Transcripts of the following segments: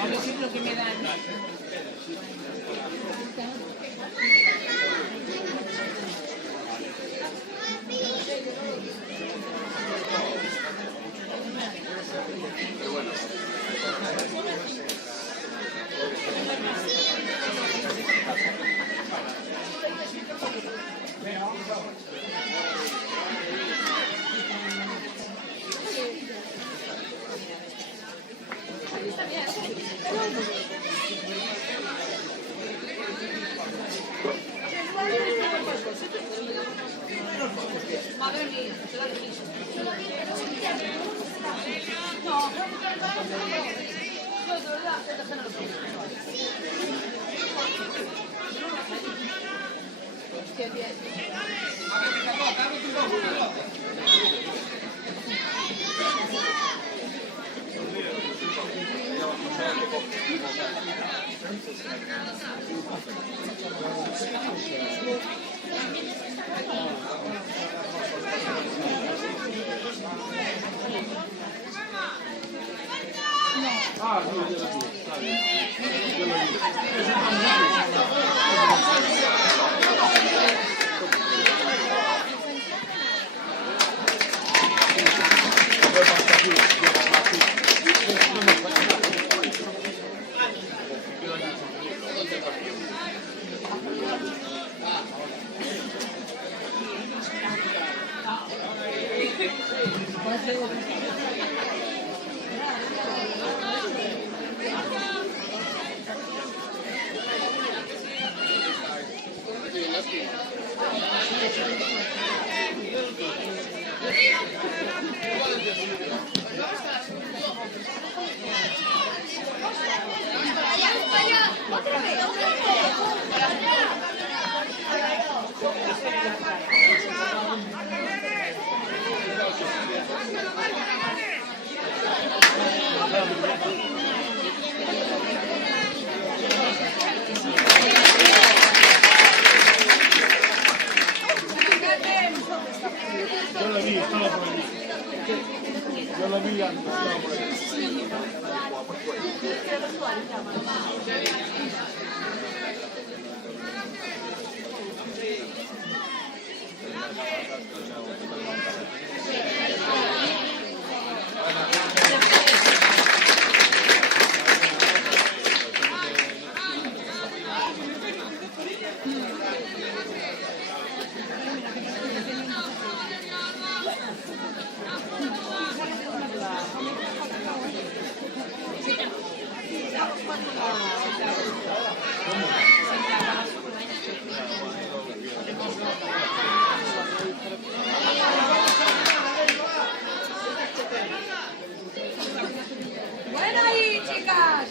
A decir lo que me dan. Madre mía, se lo dijiste. No, de verdad, qué bien. Ah, no, yo lo vi, está bien. Yo lo vi. Yo lo vi, estaba por allí. Yo lo vi antes, estaba por allí. Bueno ahí, chicas.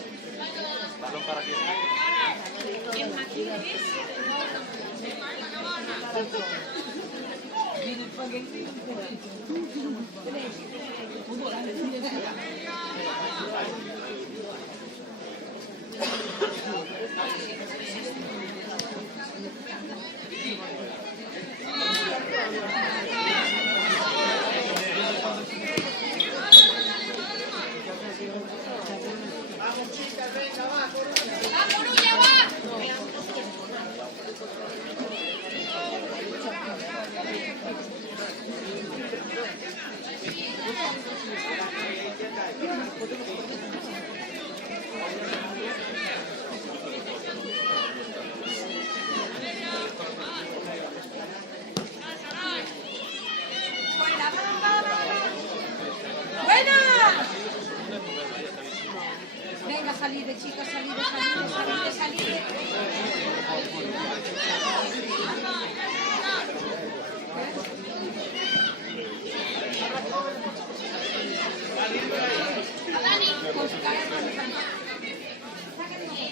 Venga, salid, chicas, salid.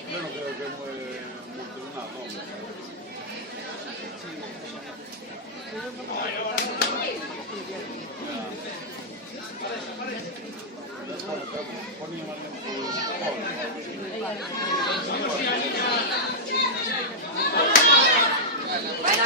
Yo no creo que es muy Bueno,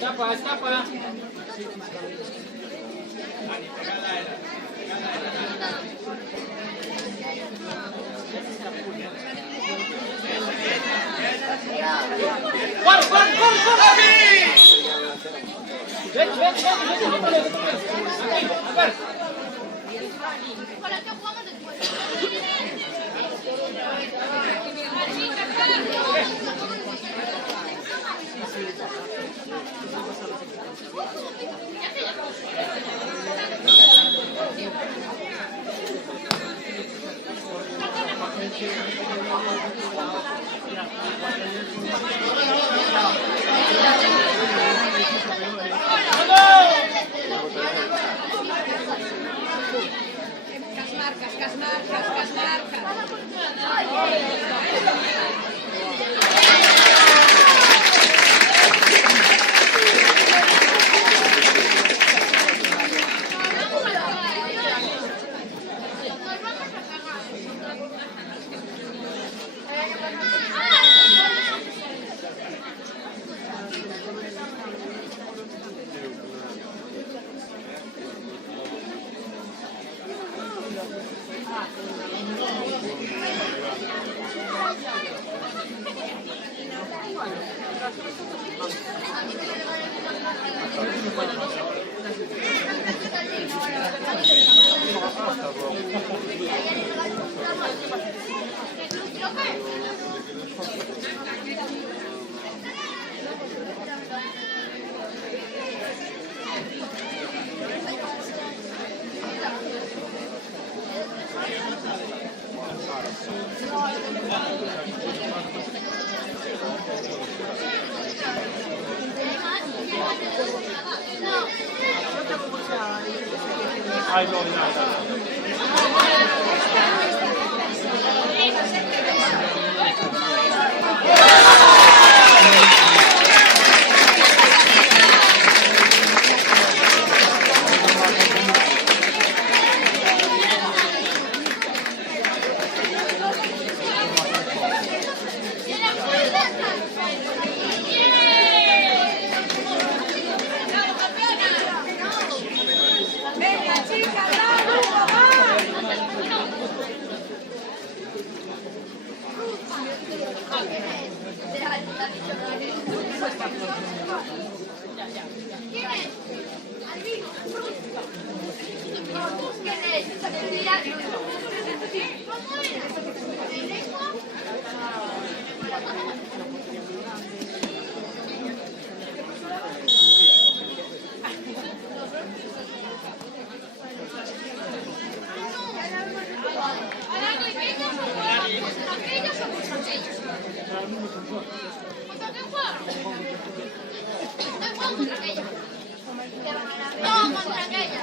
Escapa, escapa. ¡Corre, corre, corre, corre! ¡Ven, ven, ven! ¡Otra vez, otra vez! ¡Aquí, a ver! ¿Para qué jugamos después? Ay, no, nada. Venga, chicas, vamos, vamos. No, contra aquella.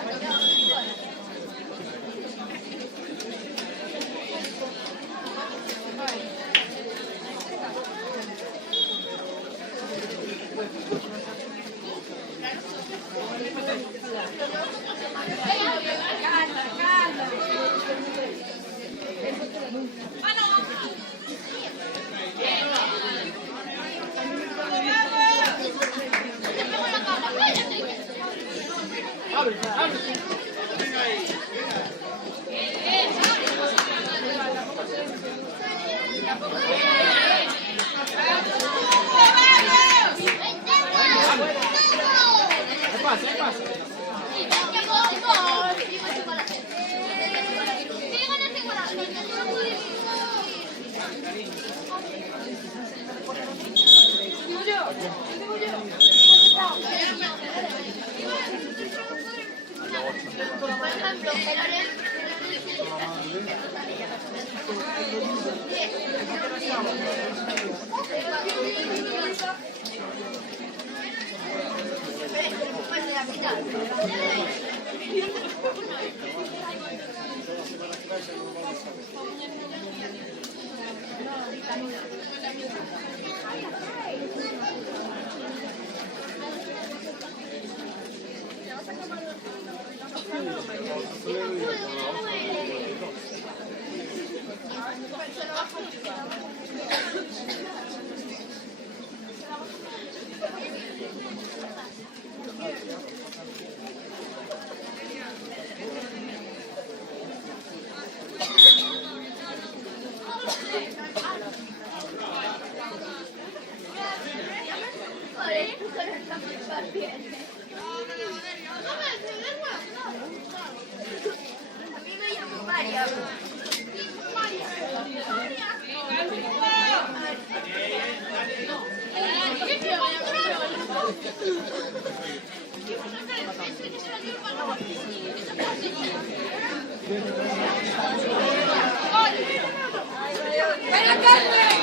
¡Buena Carmen!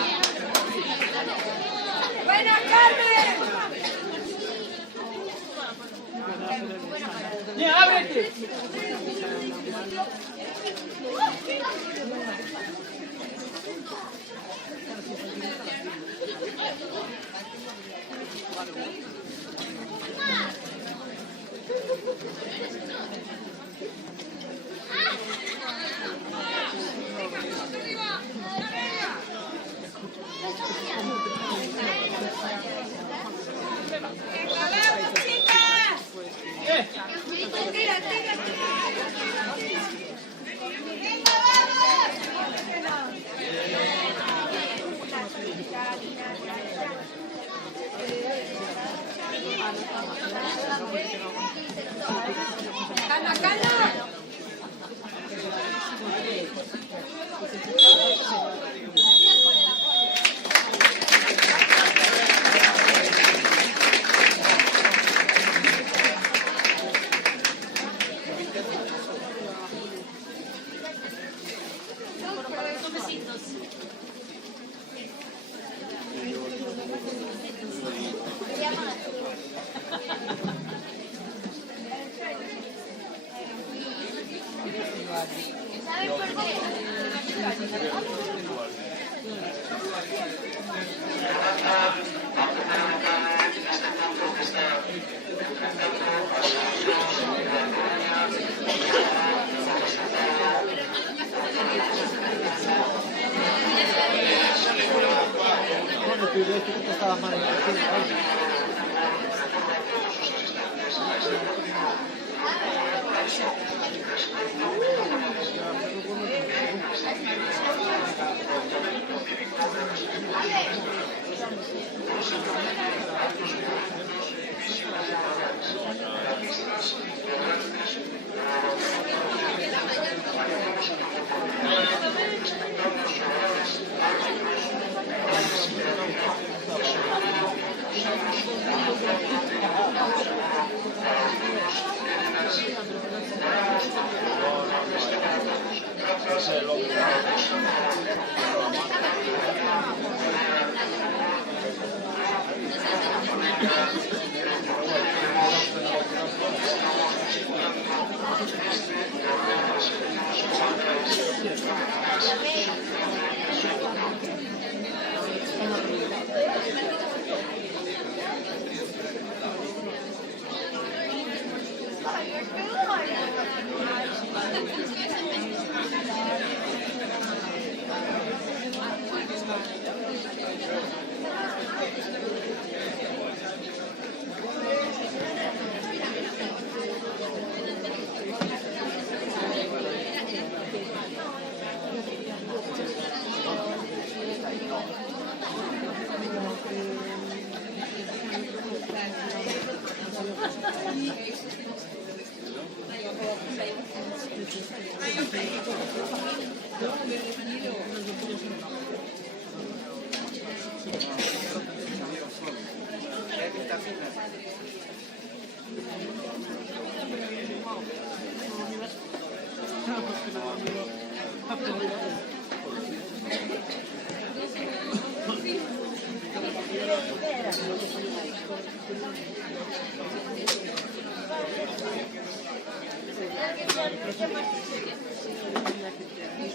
¡Buena Carmen! ¡Ya, ábrete! ¡Calma, calma! ¿Sabes por qué? Cuando tú ves que tú estabas mal en la cocina,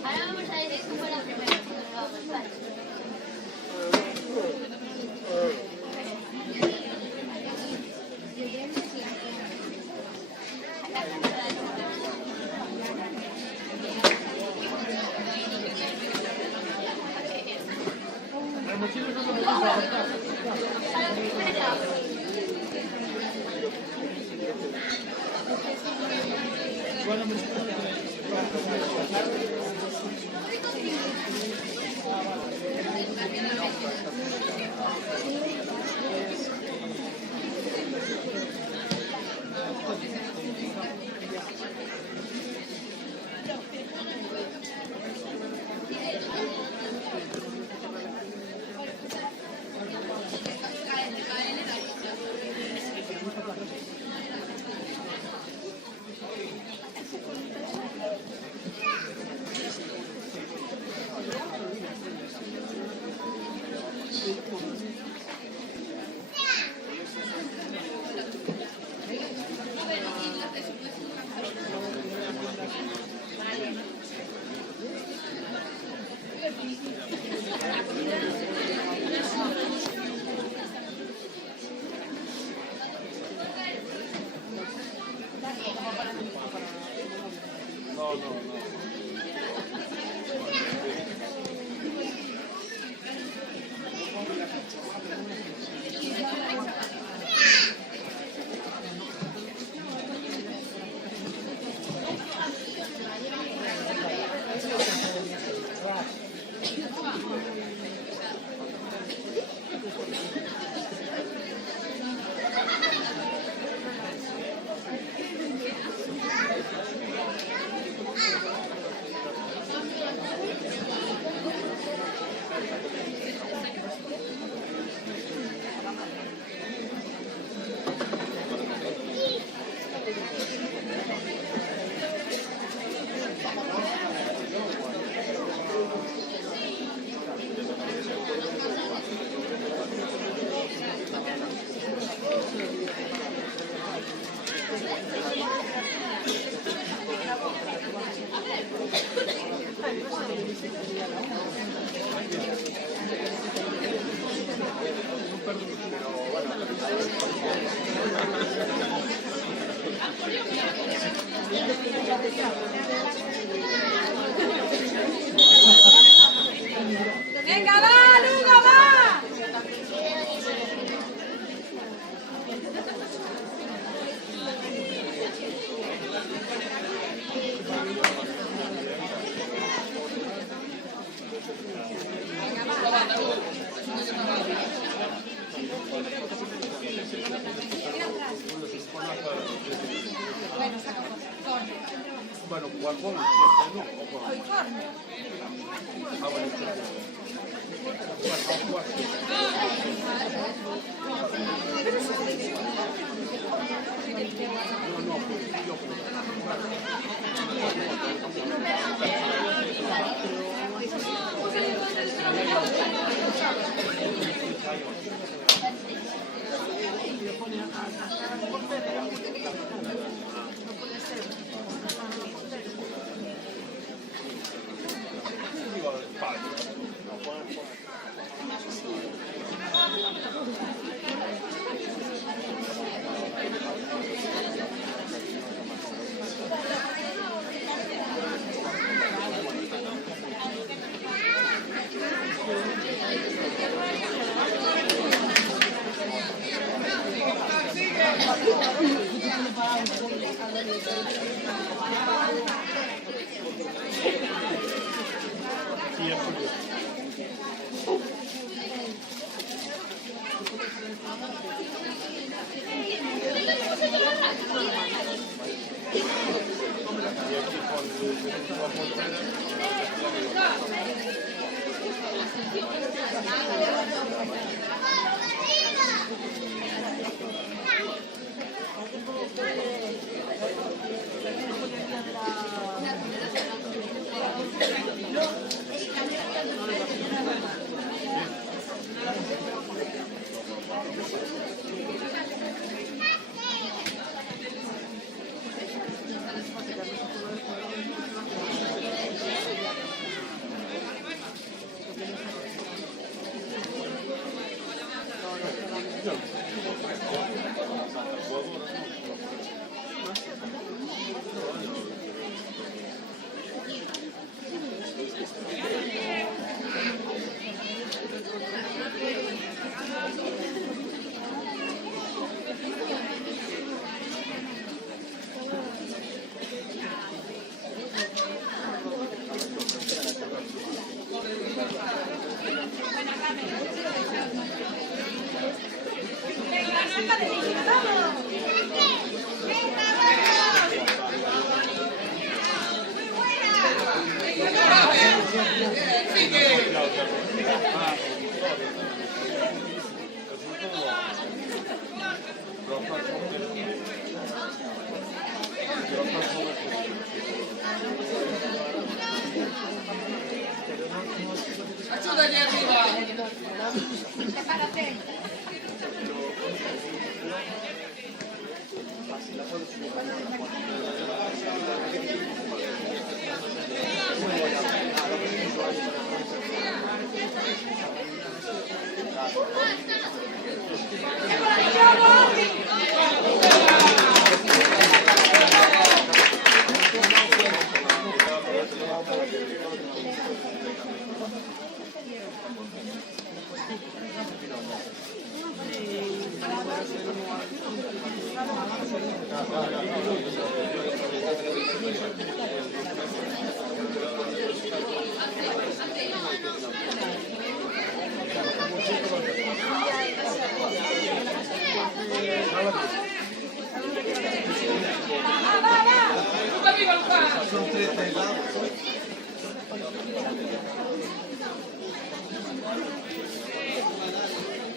Ahora vamos a decir cómo fue la primera vez que nos vamos, ¿vale? Venga, va, Lugo, va. Bueno, qualcuno no? Hoy corre. No,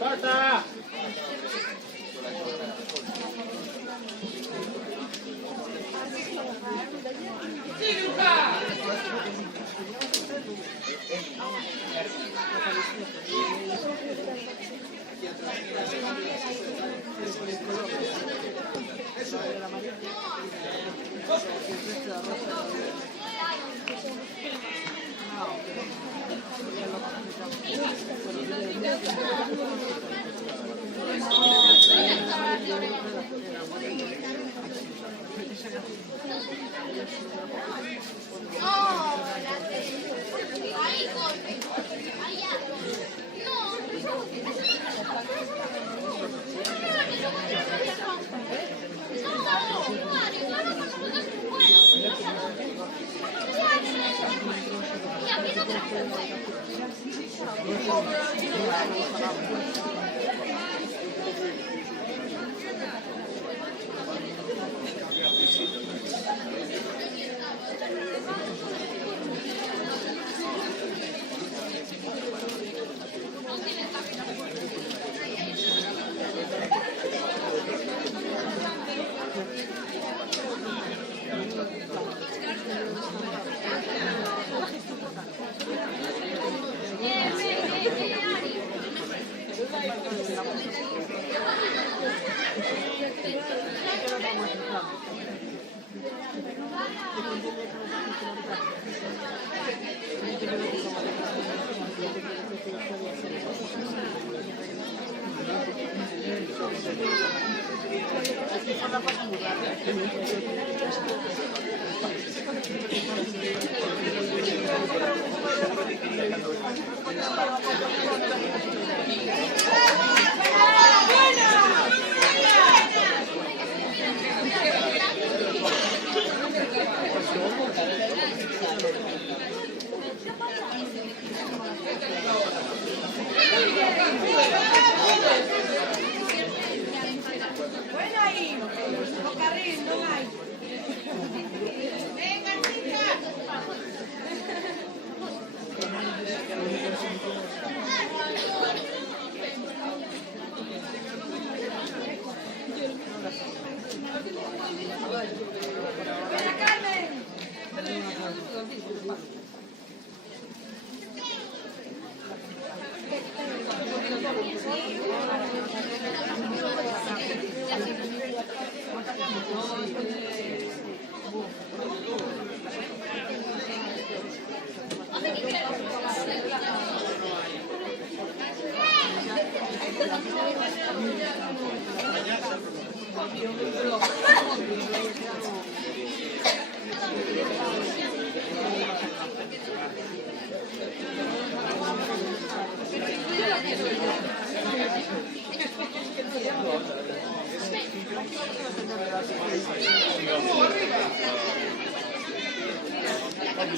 Corta. Sí, Luca.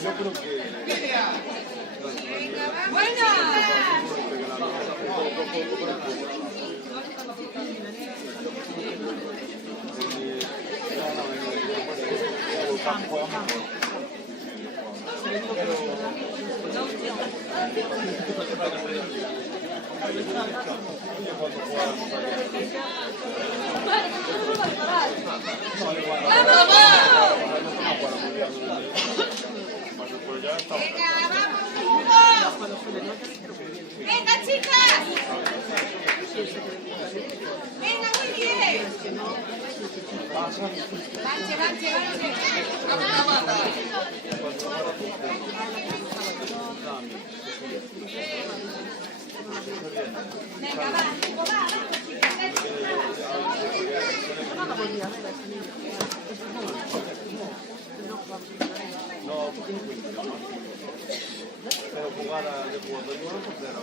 Yo creo que Venga, chicas. Venga, muy bien. Vanche. Venga, va. no, pero jugar de jugador yo no considero.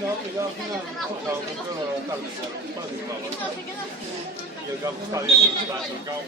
No, que yo al final, y el campo está bien, está el campo.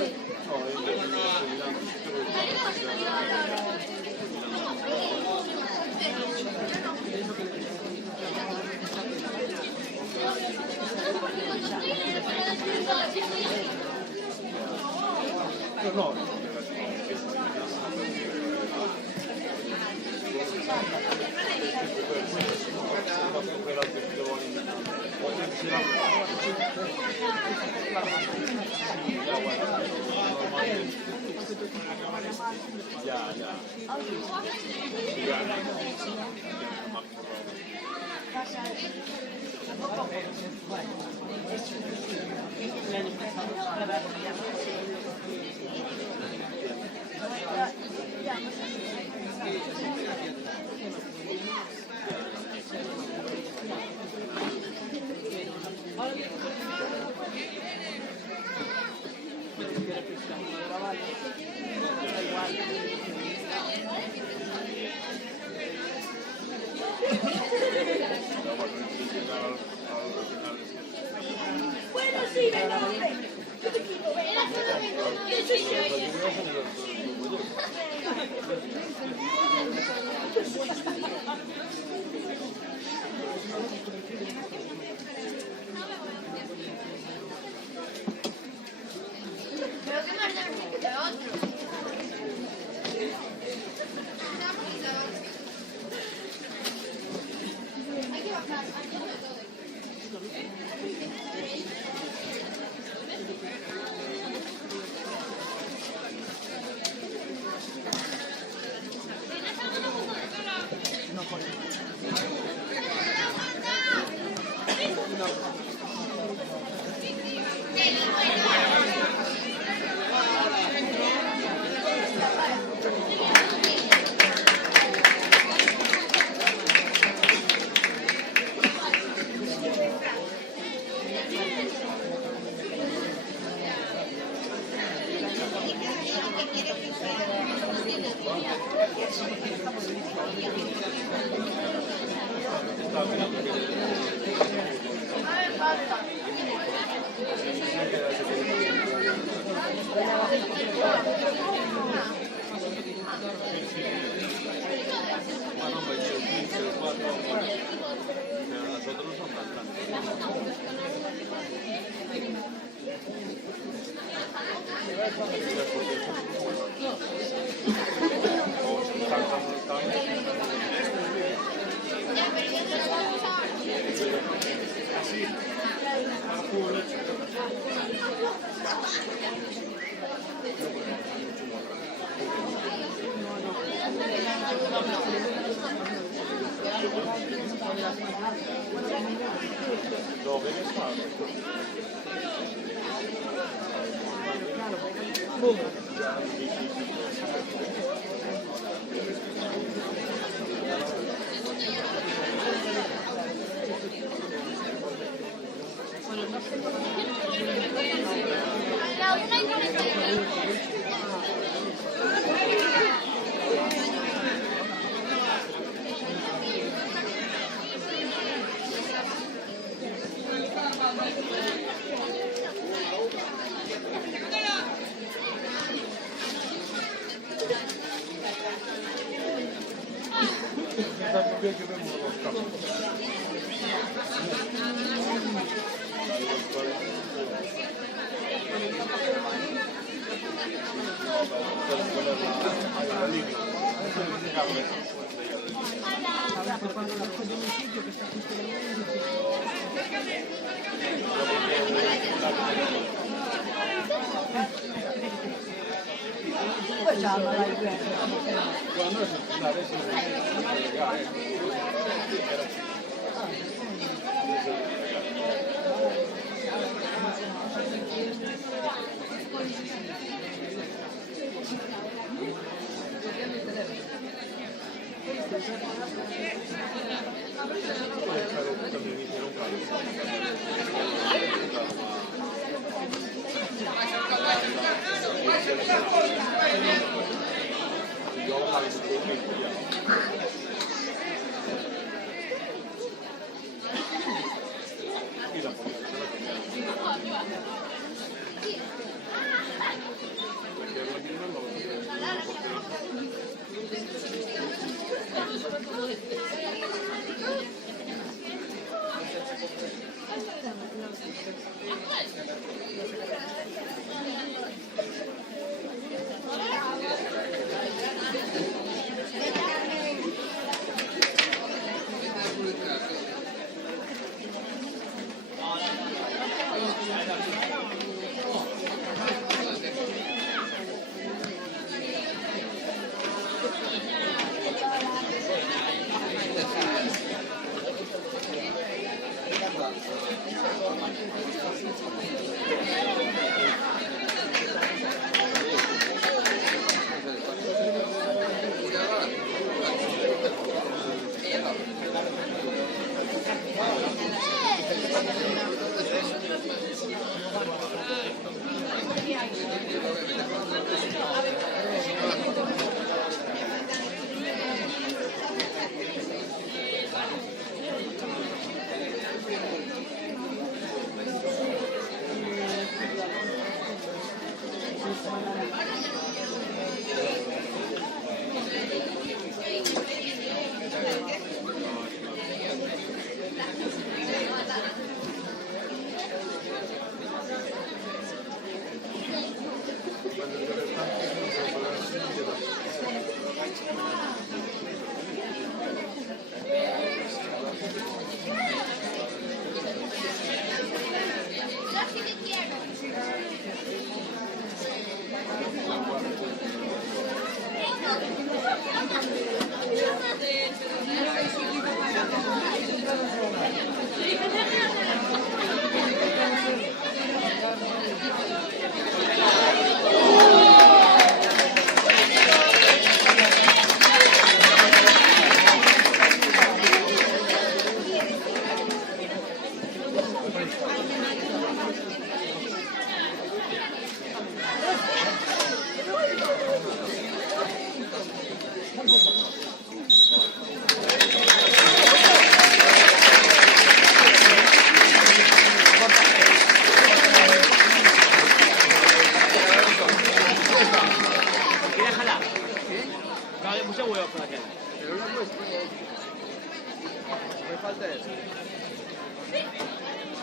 No. Bueno, sí, venga, hombre. Yo te quiero, venga. Pero qué más de otro. Hay que bajar.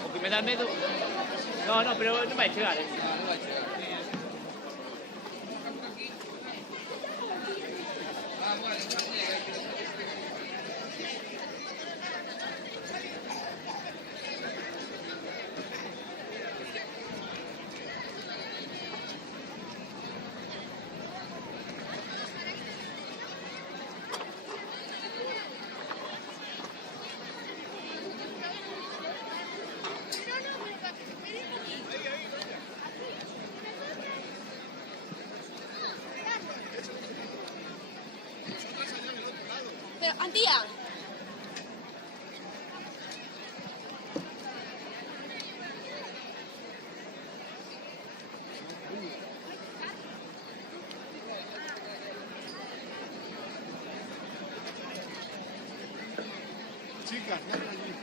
Porque me da miedo. No, no, pero no va a llegar, Pero, Antía. Chicas, ya allí.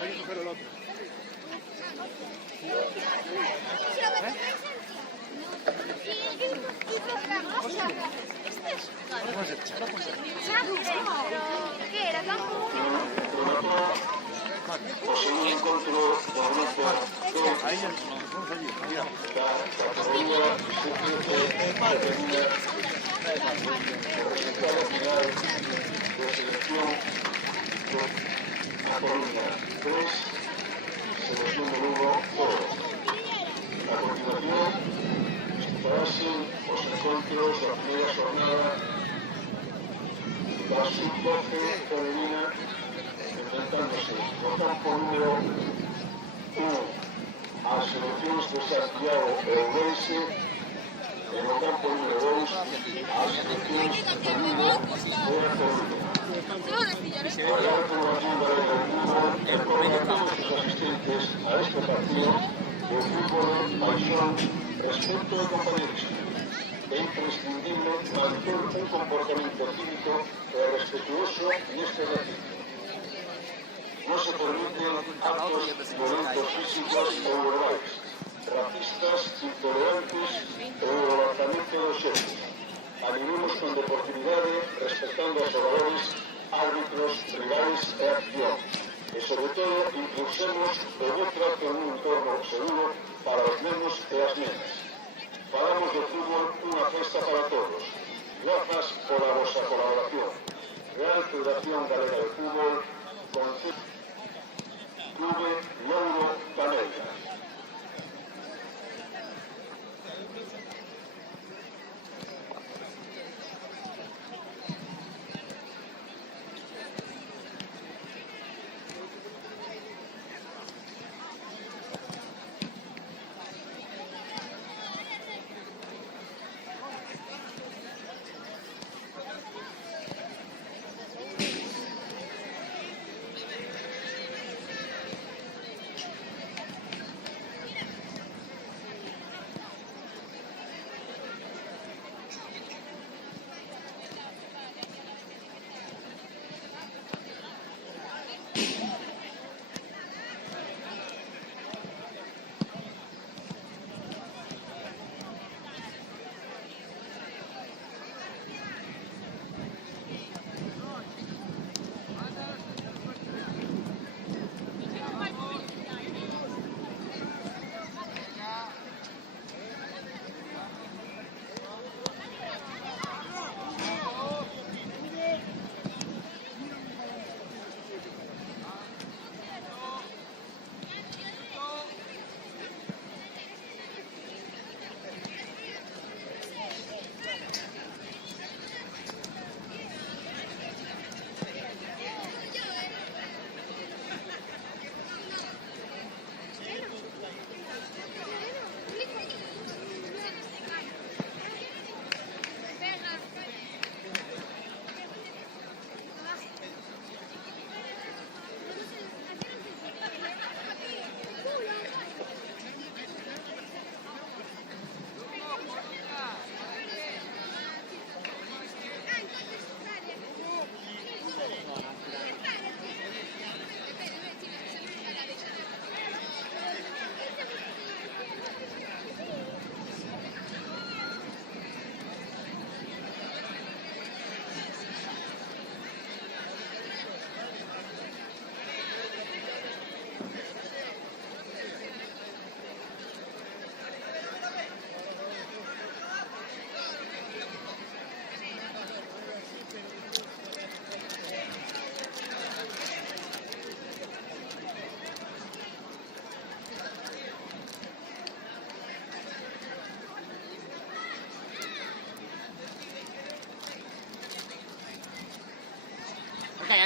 Hay que coger el otro. ¿Qué era? A continuación, disputarse los encuentros de la primera jornada la sub-12 femenina enfrentándose por campo número 1 a selecciones de Santiago Ourense, en el campo número 2 a selecciones de Lugo de La Coruña. Para la información de la fútbol, recordar a todos sus asistentes a este partido que el fútbol es pasión, respeto y compañerismo. Es imprescindible mantener un comportamiento cívico respetuoso en este recinto. No se permiten actos violentos físicos o verbales, racistas, intolerantes o levantamiento de objetos. Animemos con deportividad, respetando a xogadores, árbitros, rivales e acción. E, sobre todo, impulsemos o bo trato en un entorno seguro para os nenos e as nenas. Falamos do fútbol unha festa para todos. Grazas pola vosa colaboración. Real Federación Galega de Fútbol, Clube Louro Cameira.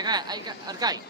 acá, Arcay.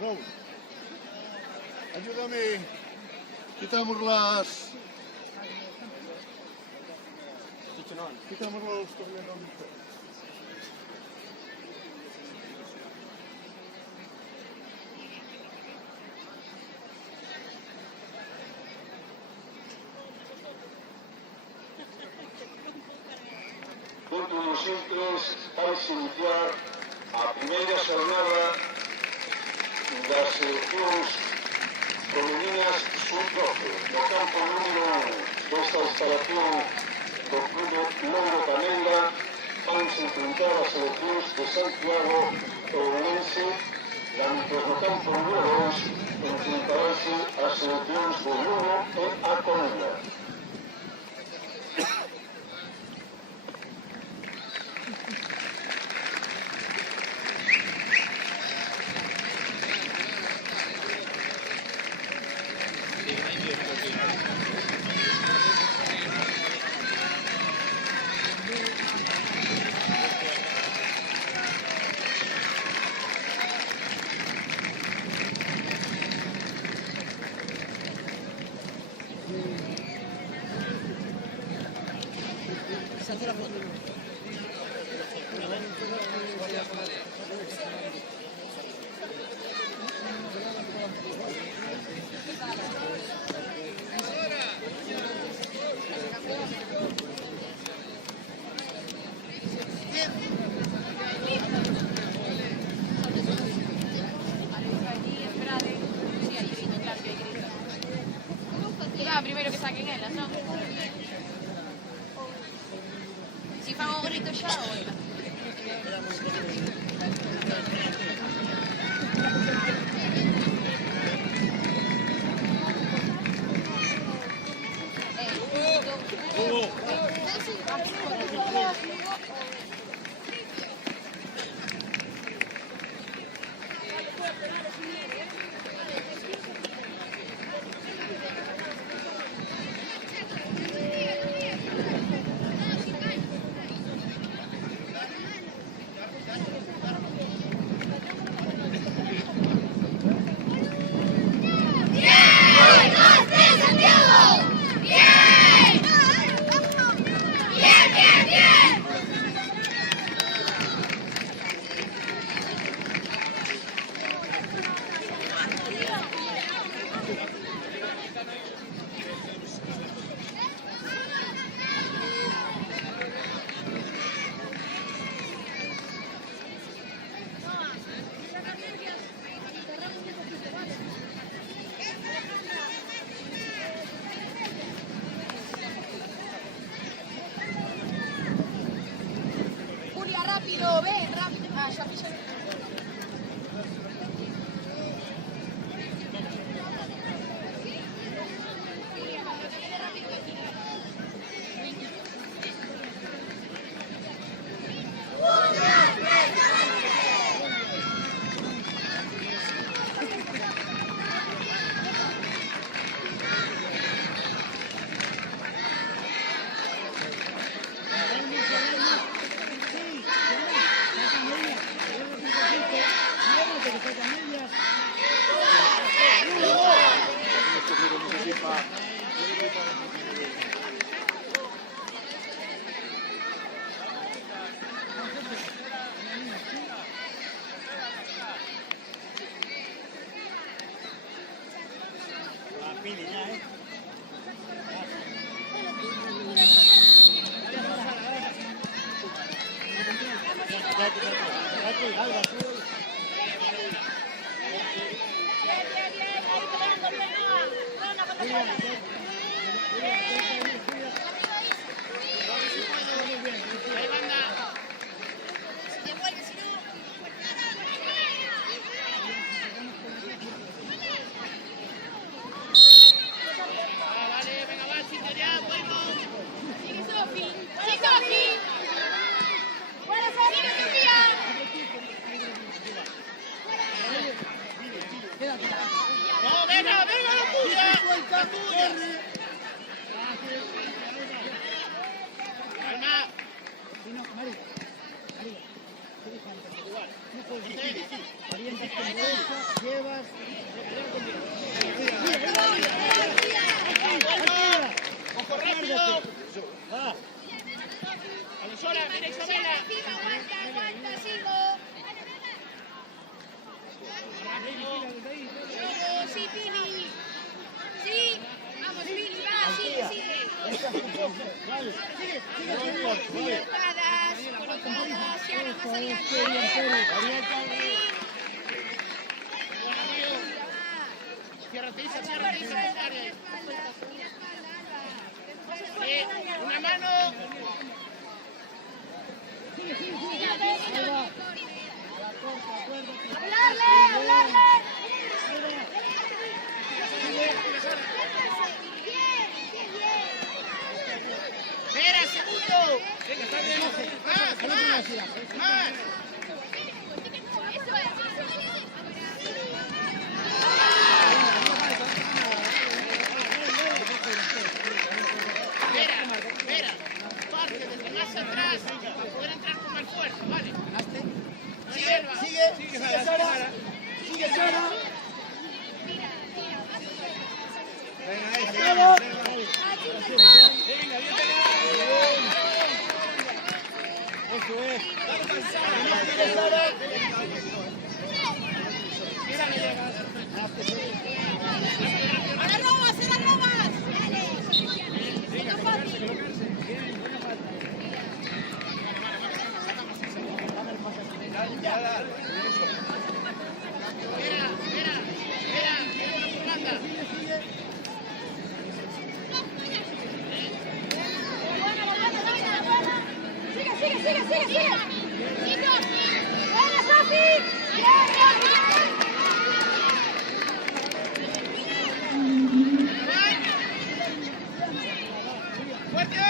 Raúl, ayúdame. Quitamos los tornelones. Dentro dos intres vais iniciar a primeira xornada das seleccións femeninas sub-12 no campo número 1 desta instalación do Clube Louro Caneira. Vanse enfrentar as seleccións de Santiago e Ourense, mentres no campo número 2 enfrentarase as seleccións de Lugo e A Coruña. Primero que saquen elas, ¿no? Si fan un grito ya o oiga. Rápido, ven, rápido. Ah, ya pillé. Bien, Isabela, mira Isabela. Encima, aguanta, aguanta, sigo. Yo, sí, Pini. Sí, vamos, Pini, va, sigue, sigue. Colocadas, colocadas, y ahora más adelante. Ciérrate, Isa, ciérrate, Isa. Una mano. ¡Hablarle! Espera, segundo. Venga, está bien. Más. Espera. Parte desde más atrás para poder entrar con más fuerza, ¿vale? Sigue, Sara. Sigue, Sara. Eso es. Sigue, Sara. ¡Ahora robas! Venga, fácil. Sigue. ¡Buena, Sofi! ¡Bien! ¡Fuerte!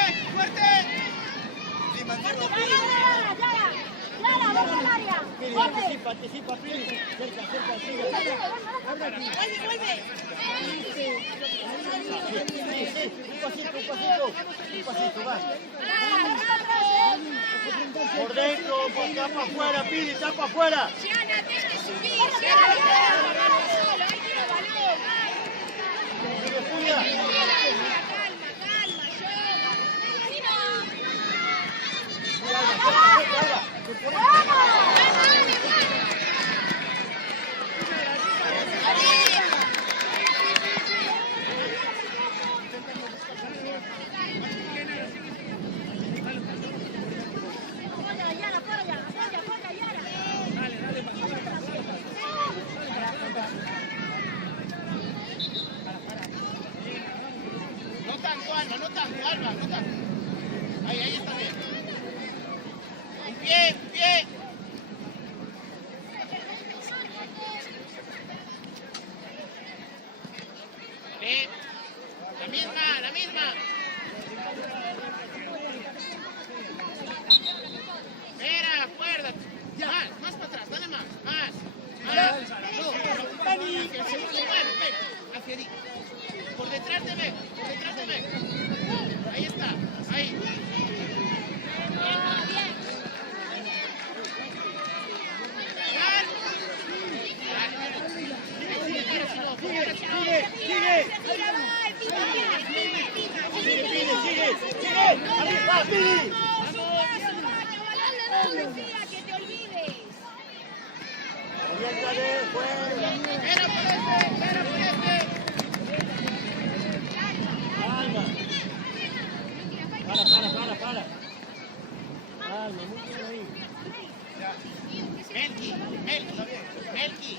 Participa, Pili. Cerca, sigue. Vuelve. Sí, un pasito, va. Por dentro, por tapa afuera, Pili, tapa afuera. Yana, deja de subir. Yana, solo, ahí tiene balón. Sigue, Julia. No tanto, Alba. Ahí está bien. Un pie. La misma. Espera, acuérdate. Más para atrás, dale más. No, que el segundo bueno, ven, hacia allí. Por detrás de Beck. Ahí está, ahí. Sigue. Que te olvides. Oriéntale, fuera. Espera por este. Calma. Para. Calma, muy bien ahí. Melqui,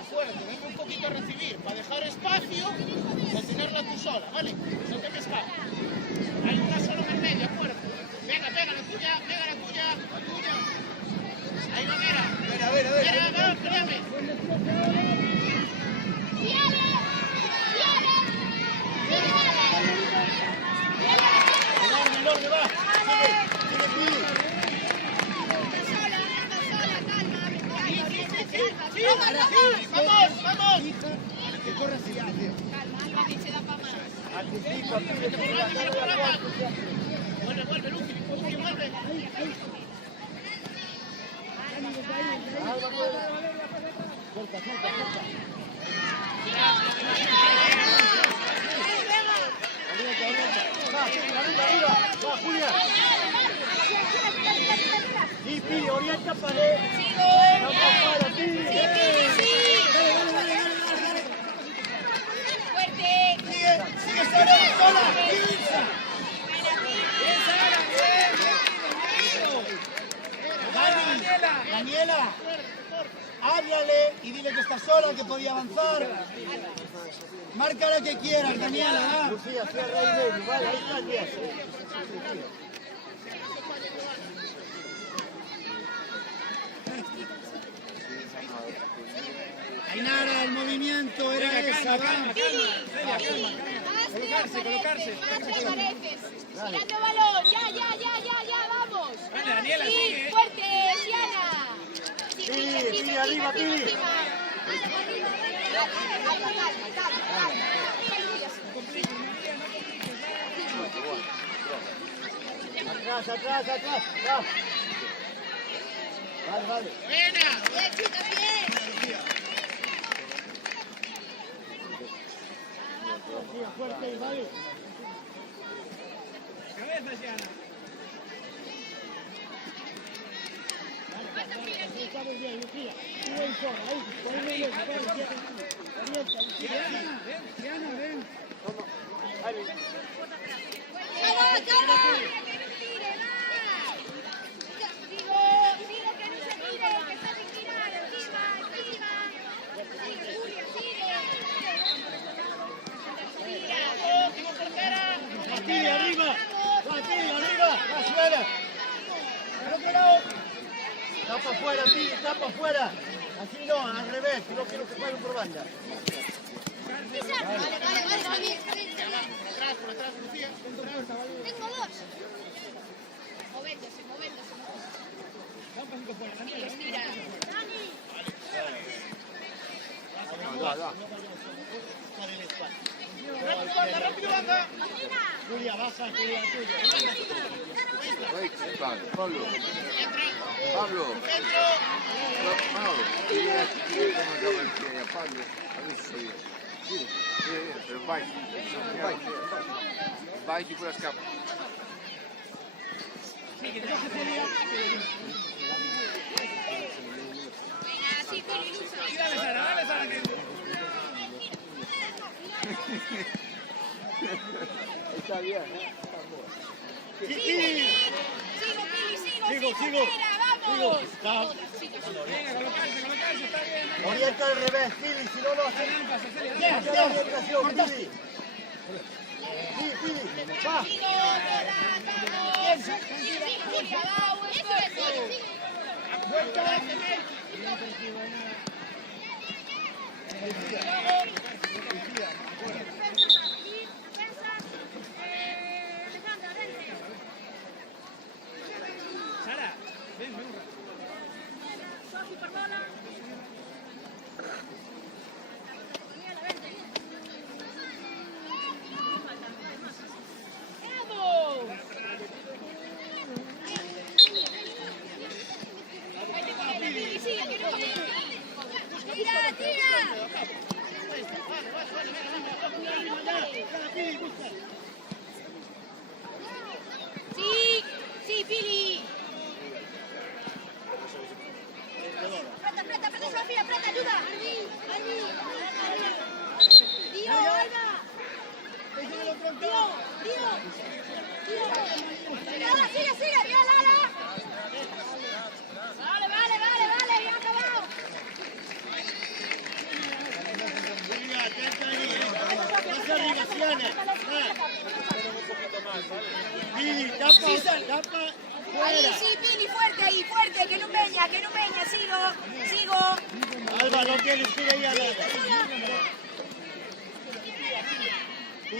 acuérdate, venga un poquito a recibir, para dejar espacio de tenerla tú sola, ¿vale? No te me escapas. Hay una sola en el medio, acuérdate. Venga, la tuya. Ahí va, mira. A ver. Mira, pégame. Enorme, va. Sigue, Pili. Vamos. Que corra hacia allá, tío. Calma, Alba, que se da para más. Anticipa, Pili. Vuelve, Lucy, vuelve. Corta. Arriba. Va, Julia. Sí, Pili, orienta pared. Sigo. Tapa afuera, Pili. Sí, Pili, sí. Fuerte. Sigue sola, sola. Pisa. Daniela, háblale y dile que está sola, que podía avanzar. Marca lo que quieras, Daniela. ¿Ah? Lucía, cierra ahí medio, vale, ahí está el 10. Ainara, el movimiento era esa, vamos. Pili. Colocarse. Pareces. Mirando balón. Ya, vamos. Daniela, Sí, sigue. fuerte, Siana. Sí, Pili, arriba, Pili. Atrás. Vale. Buena. Bien, chicas, bien. Fuerte, vale. Cabeza, Gianna. Estamos bien, Lucía. Tú ven sola, ahí. Por ahí medio, orienta, ven. ¡Vamos, vamos! Sigo, que no se tire, que está sin tirar, encima. Sigue, Julia, sigue. Pili, arriba. Va, suena. Al otro lado. Tapa afuera, Pili, tapa afuera. Así no, al revés. No quiero que jueguen por banda. Vale, está bien. Por atrás, Lucía. Tengo dos. Movéndose. Y estira. Rápido, anda. Julia, baja, Julia, tuya. Pablo. Dentro. Pablo, pero vai que por escapa. Sí, Pili, lucha. Dale, Sara, que... Está bien, Sí. Sigo. Fuera, vamos. Venga, colocarse, está bien. Orienta al revés, Pili, si no lo hacen. Hace la orientación, Pili. Sí, Pili, va. Sigo, Julia, vamos. Eso. Sara, ven. Sí, Pili. Preta, Sofía, ayuda. Tío, Alba. Tío. Sigue, bien, Lala. Vale, bien acabado. Pili, tapa. Ahí sí, Pili, fuerte, que no meña, sigo. Alba, no tienes que ir ahí a la... Tú.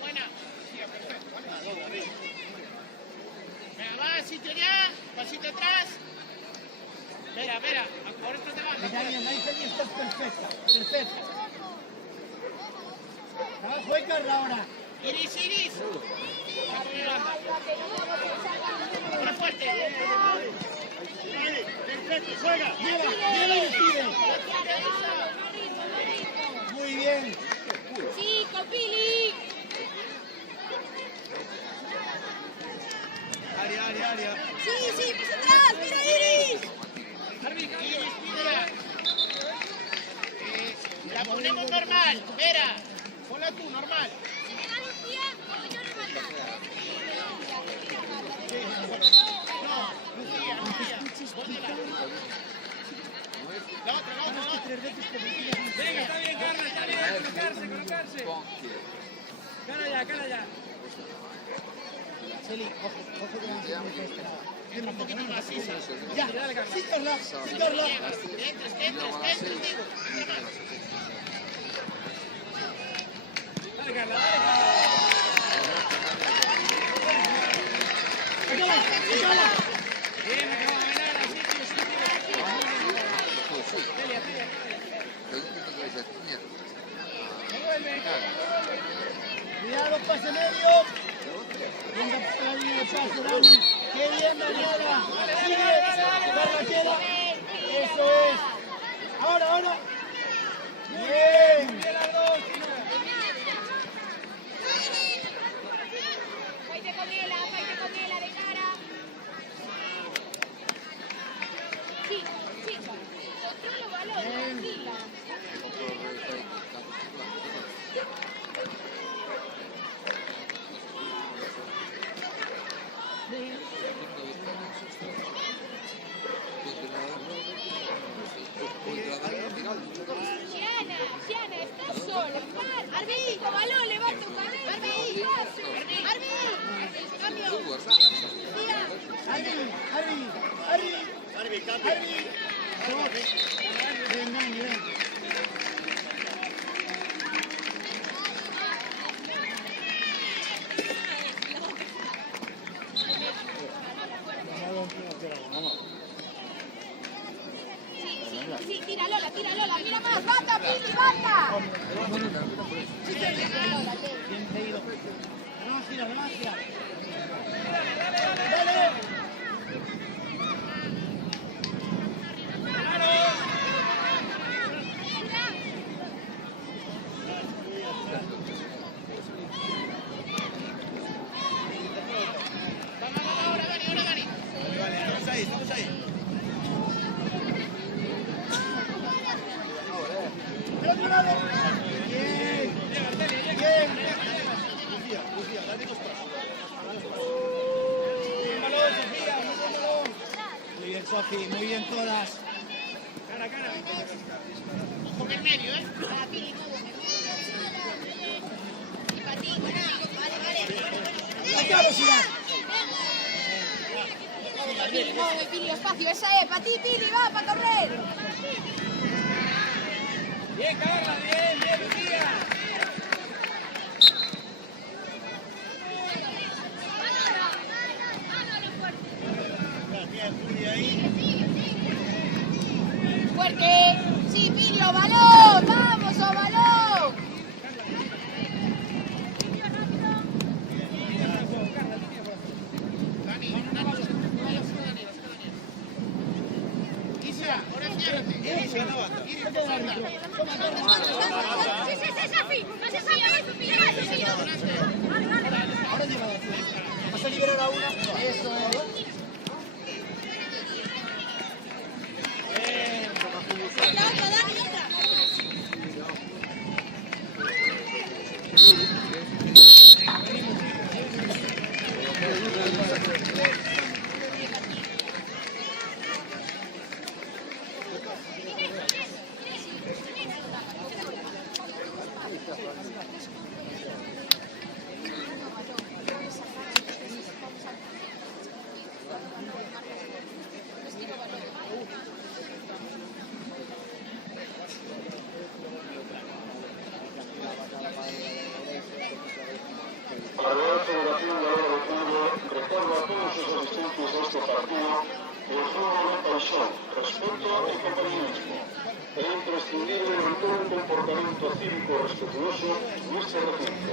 Buena. Venga, va, sitio ya. Pasito atrás. Espera. Por esto te vas. Ahí estás perfecta. Juega ahora. Iris. Más fuerte. Perfecto, juega. Lleva y decide. La ponemos normal, Vera. Ponla tú, normal. No, Lucía, póntela. La otra. Venga, está bien, Carla, colocarse. Cara ya. Celi, coge de la Entra un poquito más, sí. Ya, síguela. Que entres, digo. Dale, Carla. Bien, acaba de bailar, así, Cuidado, pase medio. Venga por la línea de pase, Dani. Qué bien, Daniela. Sigue. Carla queda. Eso es. Ahora. Bien. Faite con ella, de cara. Sí. Controla el balón, tranquila. Gianna, estás sola. Arbito, balón, levanta tu cabeza. Arbito. Cambio. Ven. Sí, tira Lola, mira más. ¡Bata, Pili, bata! Bien pedido. Además gira. Dale. Ahora, Dani. Estamos ahí. Del otro lado. Bien. Lucía, dale dos pasos. Bien, balón, Sofía, muy bien, Sofi, muy bien todas. Cara. Con el medio, ¿eh? Para Pili, y para ti, vale. ¡La velocidad! Pili, espacio, esa es, para ti, Pili, va, para correr. Bien, Carla, bien, Lucía. Bien, Juli ahí. Fuerte. Sí, Pili, o balón. Vamos, o balón. Isa, ahora ciérrate. Ahora lleva la tuya. Vas a liberar a una. Eso. La Real Federación Gallega de Fútbol recuerda a todos los asistentes a este partido que el fútbol es pasión, respeto y compañerismo. Es imprescindible todo un comportamiento cívico respetuoso en este recinto.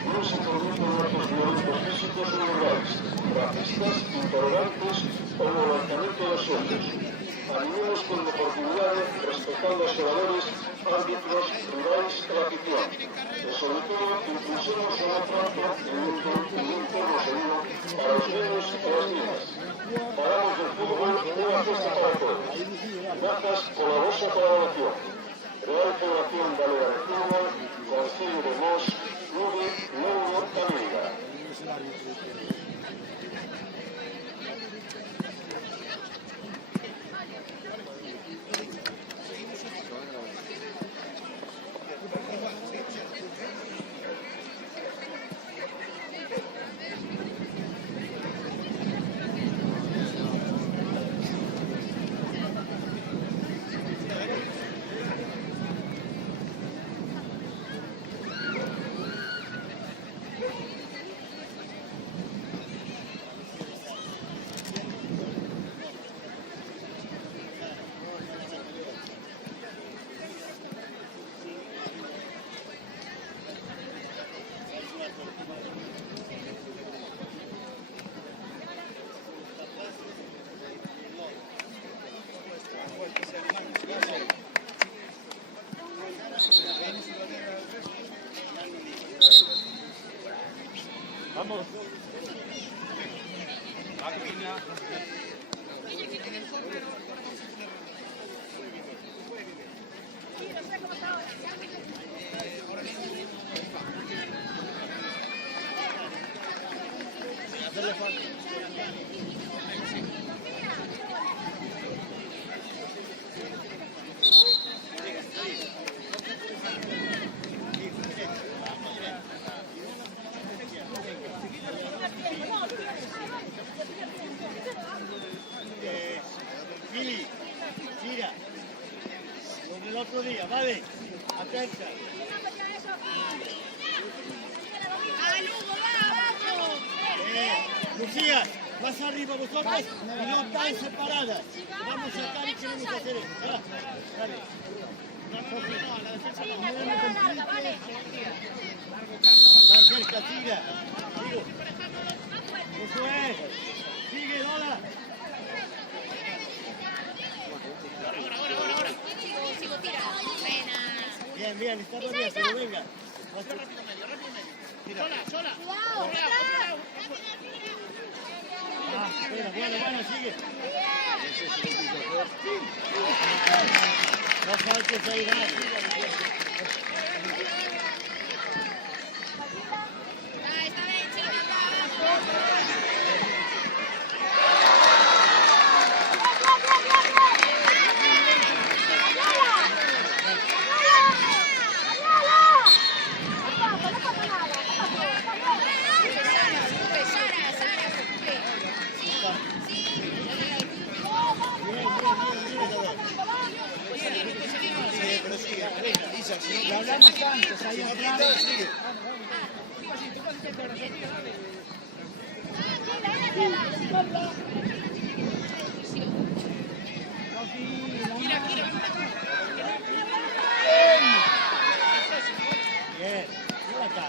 No se permiten actos violentos físicos o verbales, racistas, intolerantes o el levantamiento de sueldos. Animemos con deportividad, respetando a los jugadores, árbitros, rivales y la afición. Y sobre todo, impulsemos un trato en un entorno seguro para los niños y las niñas. Paramos el fútbol, una fiesta para todos. Gracias por la vuestra colaboración. Real Federación Vamos. Gili, gira. Como el otro día, ¿vale? Atenta. Lucía, más arriba vosotros y no tan separadas. Vamos a sacar y queremos hacer esto. Ya, dale. No, a la defensa no. Más cerca, tira. Sigo. Eso es. Sigue, Lola. Ahora. Sigo tirando. Buena. Bien, bien, está bien, pero venga. Rápido medio. Sola. Espera, bueno, sigue. No faltes ahí, va. Está bien, chica. Y hablamos tantos ahí atrás. Bien, mira acá.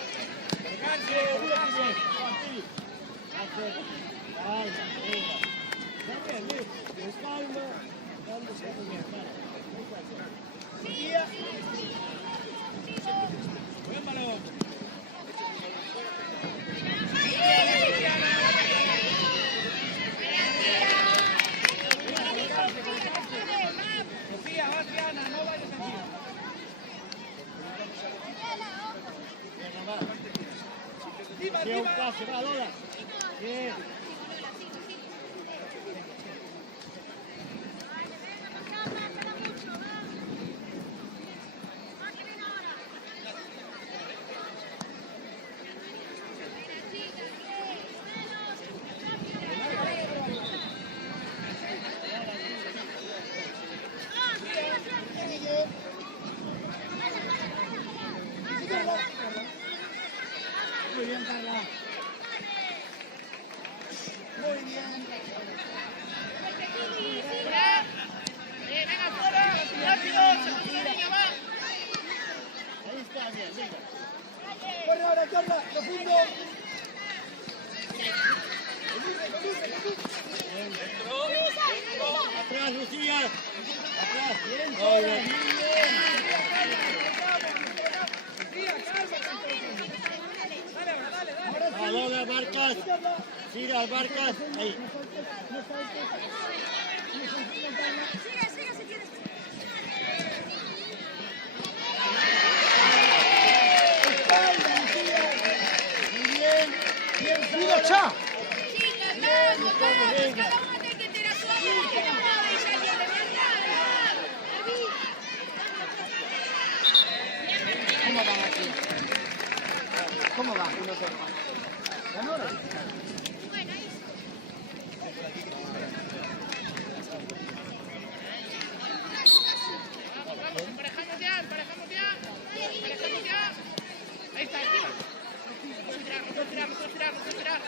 Buen balón. Sofía, va Triana, no vayas encima. Bien, un pase, va, Lola. Bien. Muy bien, Carla. Muy bien. Venga, fuera. Rápido. Venga, va. Ahí está, bien, venga. Corre ahora, Carla, profundo. Atrás, Lucía. Atrás, bien, Lola. Va, Lola, Barcas. Tira, Barcas. Ahí. Muy bien. ¡Mira, Cha! Chicas, vamos, cada uno tiene que interactuar con el que mueve y salir de mi entrada. ¿Cómo van aquí? ¿Cómo van? ¿Ganó? Vamos, emparejamos ya. Ahí está, tío. No puedo tirar.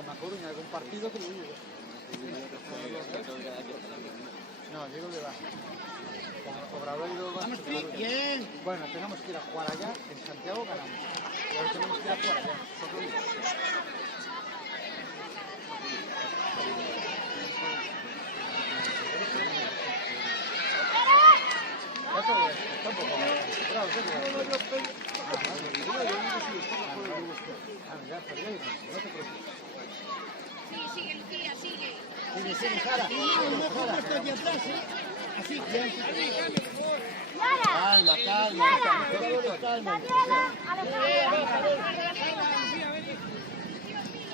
Palma Coruña, algún partido que lo digo. No, digo de va. Obradoiro va. Bien. Bueno, tenemos que ir a jugar allá, en Santiago ganamos. Y ahora tenemos que ir a jugar allá. Sí, sigue, Lucía, sigue. Sigue, Sara. Mejor está aquí atrás, ¿eh? Así, bien. Calma, calma. Calma.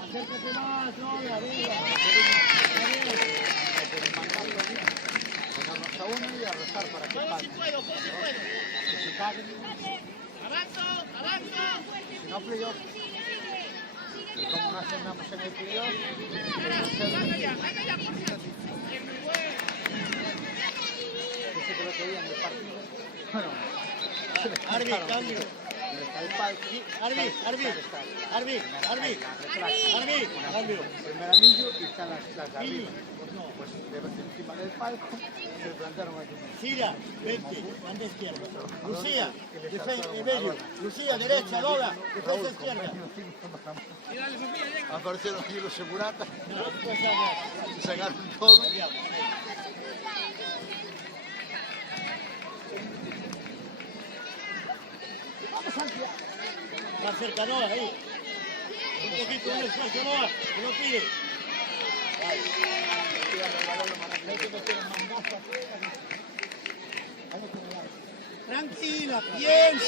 Acércate más, no, arriba. Ponernos a uno y a rezar para que Juego si puedo, que se caguen. Avanzo, avanzo. Si no, playoff. Y como no ascendamos en el playoff, Anda ya, por favor. dice que lo que veían del partido. Bueno, Arbi, cambio. está el palco. Arbi, cambio. El primer anillo y están las de arriba. Pues encima del palco se plantaron aquí. Sira, vente, banda izquierda. Lucía, Bello. Lucía, derecha, Lola, defensa izquierda. Aparecieron aquí los seguratas No, pues allá. y sacaron todo. Vamos, Santiago. Más cerca, Noa, ahí. Un poquito más espacio, Noa, que no tire. Tranquila, bien.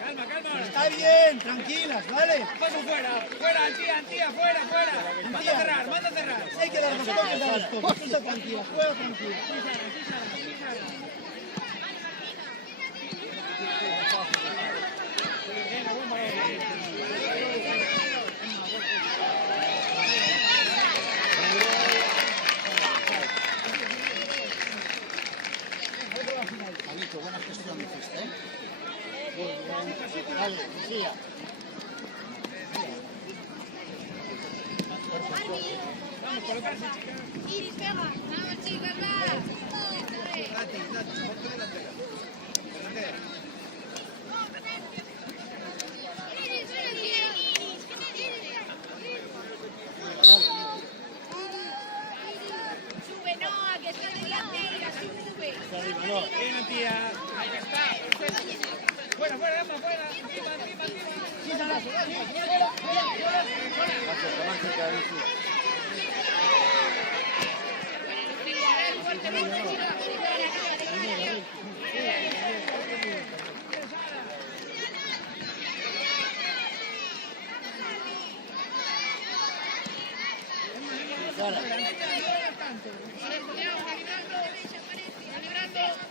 Calma, calma. Está bien, tranquilas, ¿vale? Paso fuera, fuera, Antía, fuera, fuera. Manda a cerrar, manda a cerrar. Hay que dar los toques, dar los toques. Tú tranquila, juega tranquila. Alito, buena gestión hiciste, ¿eh? Dale, Lucía. Iris, pega. Vamos, chicas, va. Iris, ven aquí. Sube, Noa, que está delantera, sube. Bien, Antía. Ahí está. Fuera, fuera, Emma, fuera. Encima.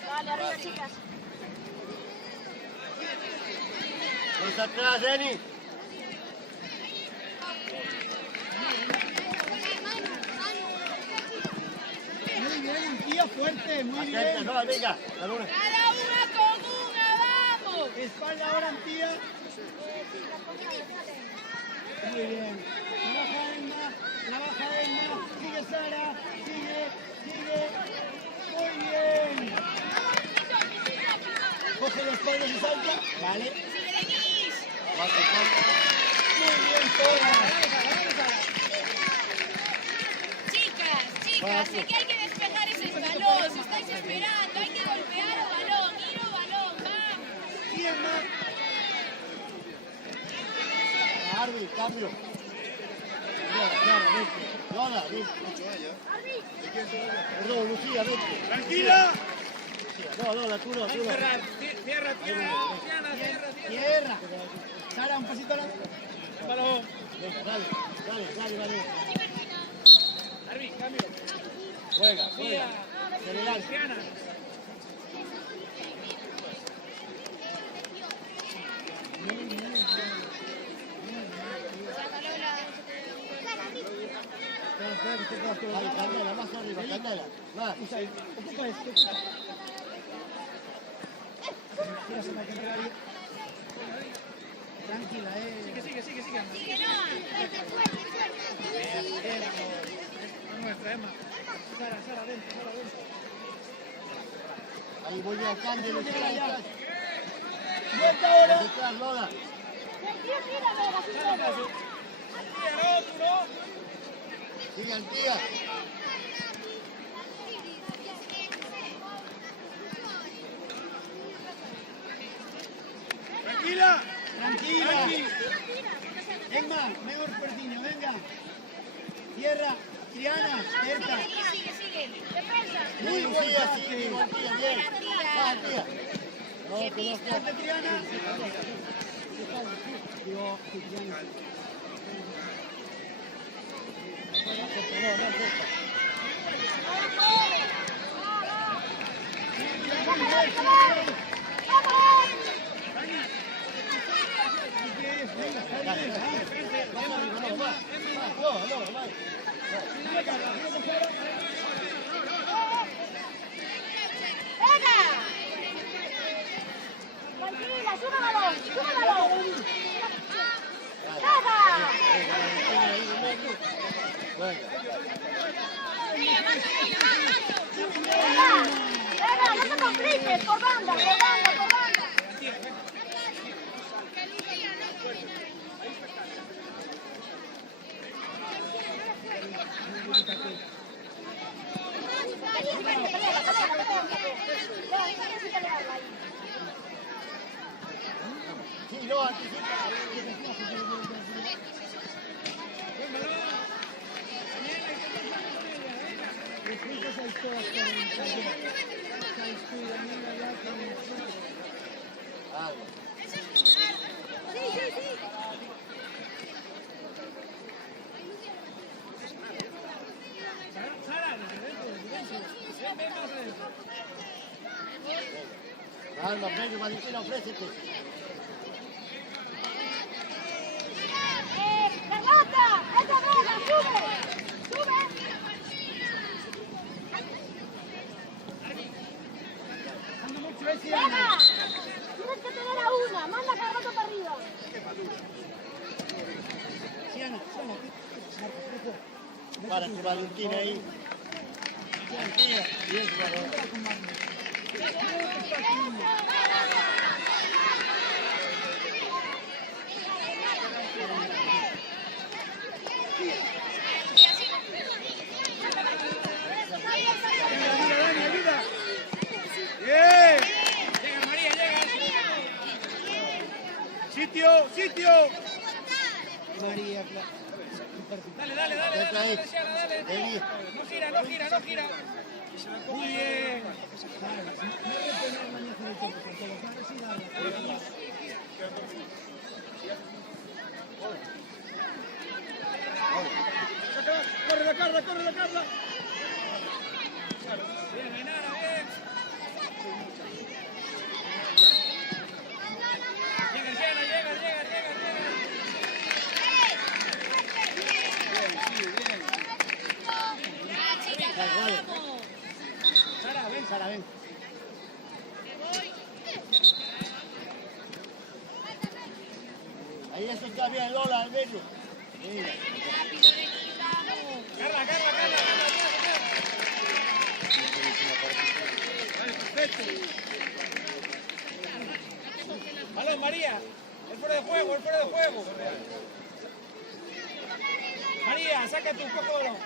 Vale, arriba, chicas. Pues atrás, Dani. Muy bien, Antía, fuerte, muy bien. No, venga, Cada una con una, vamos. espalda ahora, Antía. Muy bien. Trabaja Emma. Sigue Sara, sigue. Muy bien. Coge los palos y salta. Vale. Sigue, Denise. Muy bien, todas. Chicas, sé que hay que despejar ese balón. Si estáis esperando, hay que golpear el balón. Ir al balón, vamos. Sí, Emma. Arbi, cambio. Lola, vente. Perdón, Lucía, vente. Tranquila. No, Lola, tú no. Cerrar. Cierra. Tierra. Sara, un pasito adelante. Balón. Venga, dale. Arbi, cambio. Juega. General. Cristiana. Dale, Candela, más arriba, Candela. Más. Ocupa esto. Tranquila, Sigue. Sigue, Noah. No nuestra, Emma. Sara, vente. Ahí voy al cándelo, detrás. Vuelta ahora. Detrás, Lola. Tía, no, tú no. Sigan, tía. Tranquila. Emma, mejor perdiño, venga. Tierra, Triana, cerca. Sigue. Defensa. Muy buen pase, bien. Va, tía. No, que no esté. Triana. Digo, Triana. Tranquila, sube balón. Venga, no te compliques, por banda. Sí, no, anticipa. Calma, medio, Valentina, ofrécete. Carlota, esa bola, sube. Venga, tienes que tener a una, manda a Carlota para arriba. Párate, Valentina, ahí. Tranquila. Bien, Ayuda. Bien. Llega María, llega. Sitio. María, Dale. Dale. Vení. No gira. Muy bien. Corre la Carla. Bien, Ainara, bien. Llega. Sara, ven. Ahí eso está bien, Lola, al medio. Mira. Carla. Perfecto. Balón, María. El fuera de juego. María, sácate un poco de balón.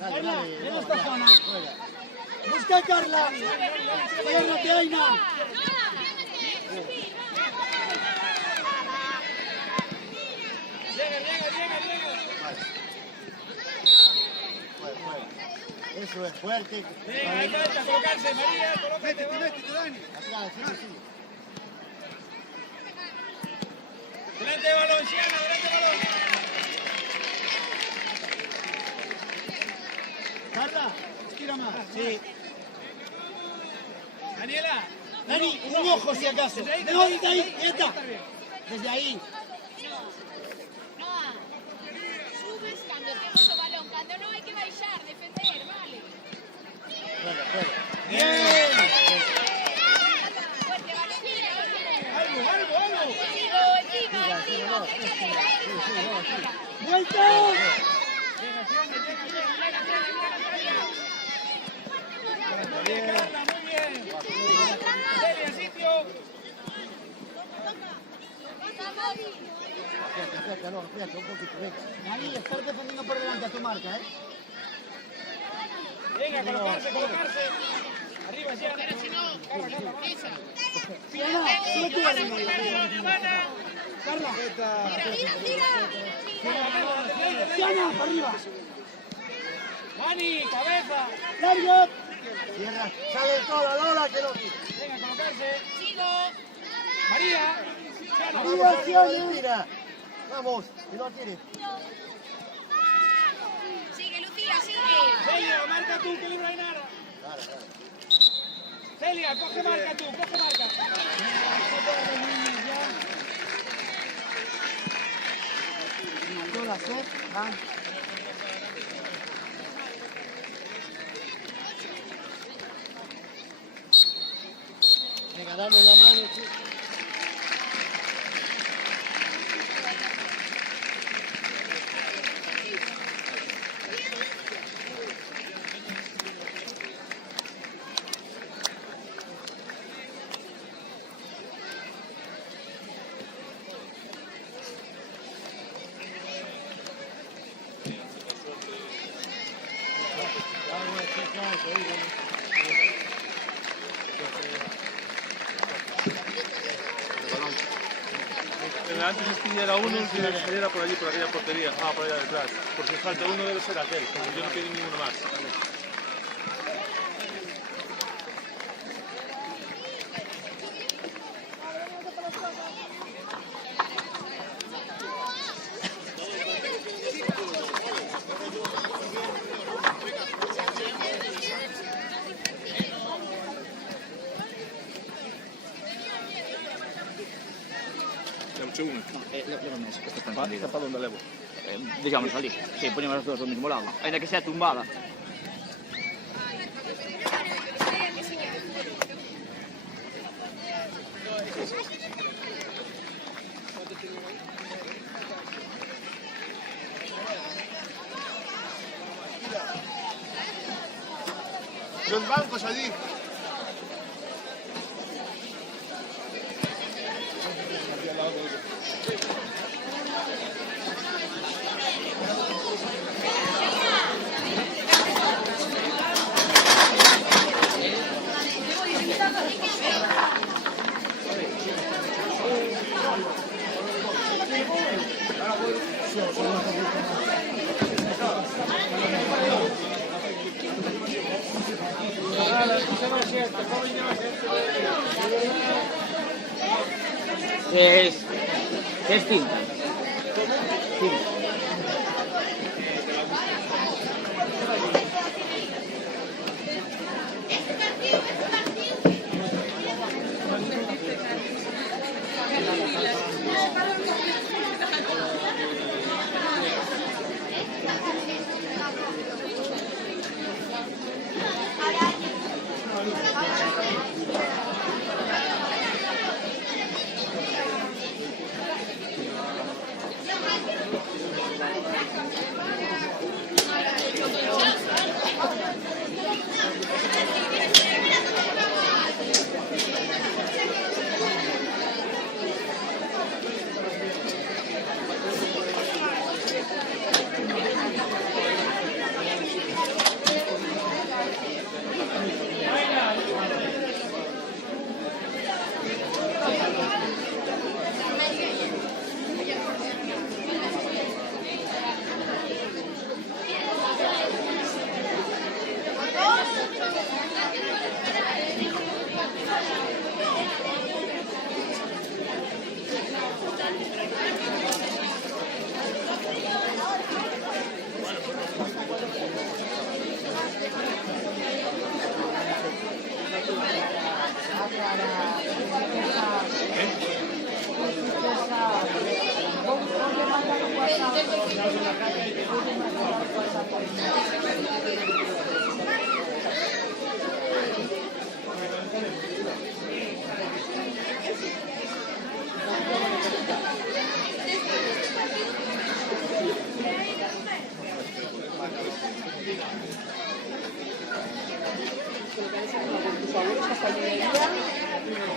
Carla, ven esta zona. Busca a Carla. Ciérrate, Aina. Llega. Eso es fuerte. Venga, ahí está, colocarse, María, colócate, Dani. Acá, sí. Delante de balón, Siana, Carla, estira más. Sí. Daniela. Dani, un ojo si acaso. No, desde ahí, quieta. Desde ahí. Noah, subes cuando tenemos el balón. Cuando no hay que bailar, defender, vale. Fuera. Bien. Fíjate, no, fíjate, un poquito, venga. Ahí, estar defendiendo por delante a tu marca, ¿eh? Venga, colocarse. Arriba, ya. Pero si no, pisa. Siana, para arriba. Dani, cabeza. Largo. Cierra, sale todo, Lola, que no. Venga, colocarse. María. Arriba, Siana, mira. Vamos, que no tire. Sigue, Lucía, sigue. Celia, marca tú, que libre hay nada. Celia, coge marca tú, coge marca. Lola, ¿eh? Van. Venga, dame la mano, sí. Antes estuviera uno que saliera por allí, por aquella portería, por allá detrás. Por si falta uno debe ser aquel, como yo no quiero ninguno más. ¿Para dónde levo? Digamos ali, sí, ponemos as dúas do mesmo lado, ainda que sea tumbada. Los bancos allí. Es tinta.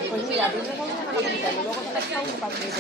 Pues mira, primero vamos a la capital, luego se la echamos un partido.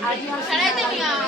Sarete mia.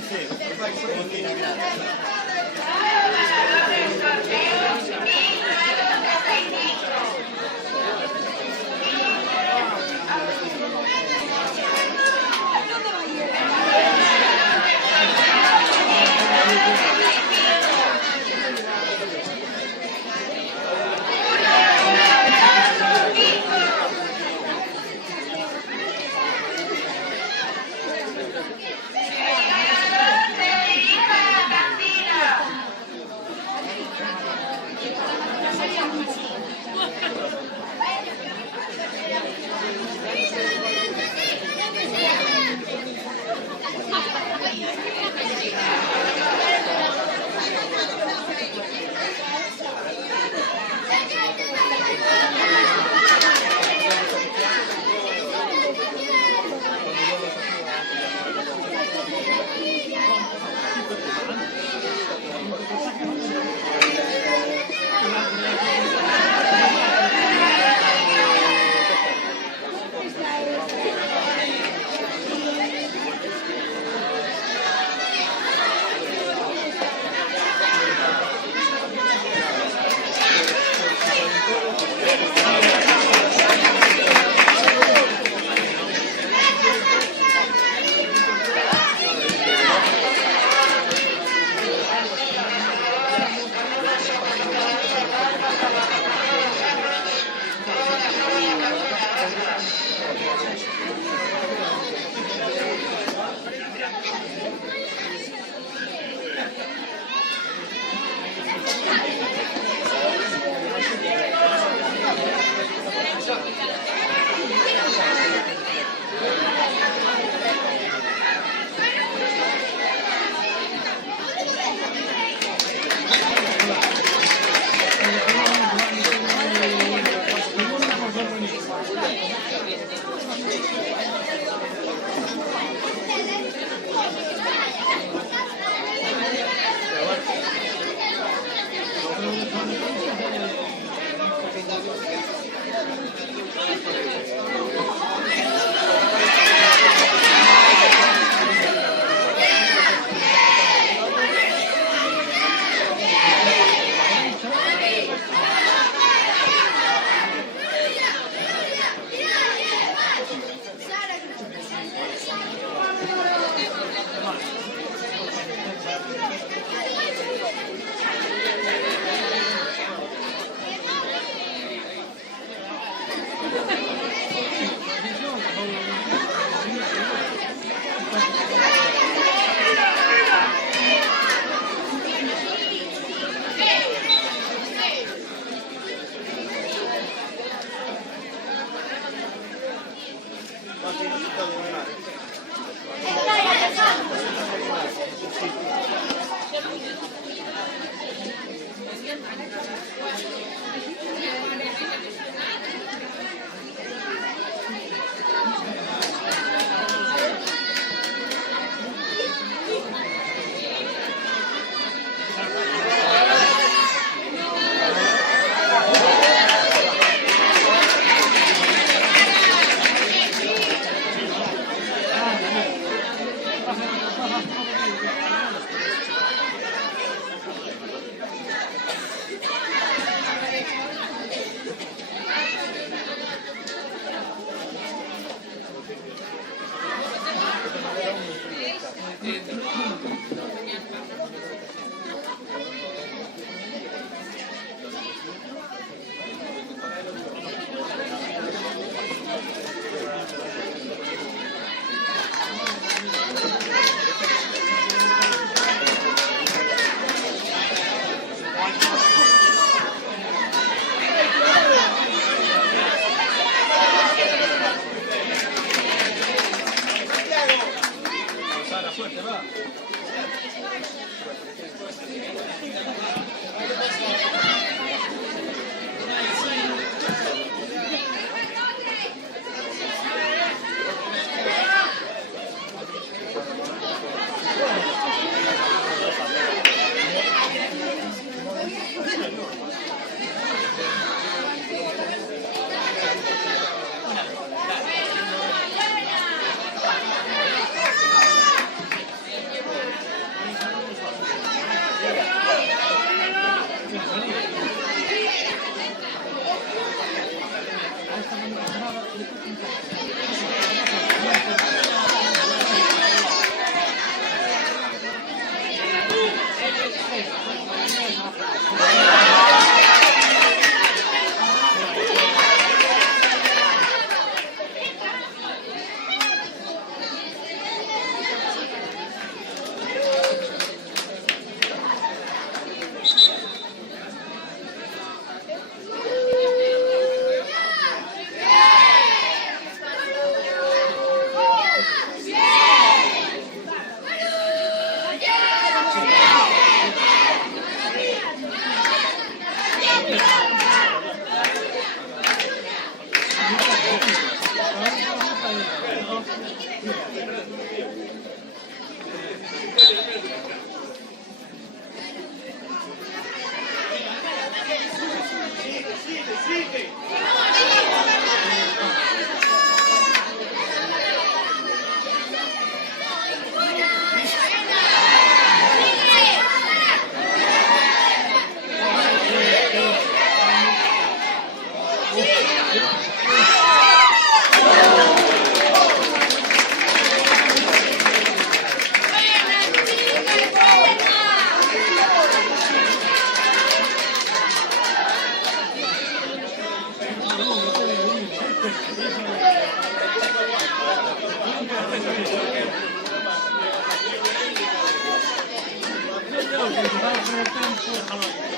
Sì, sì, grazie. Sara, fuerte, va. Gracias.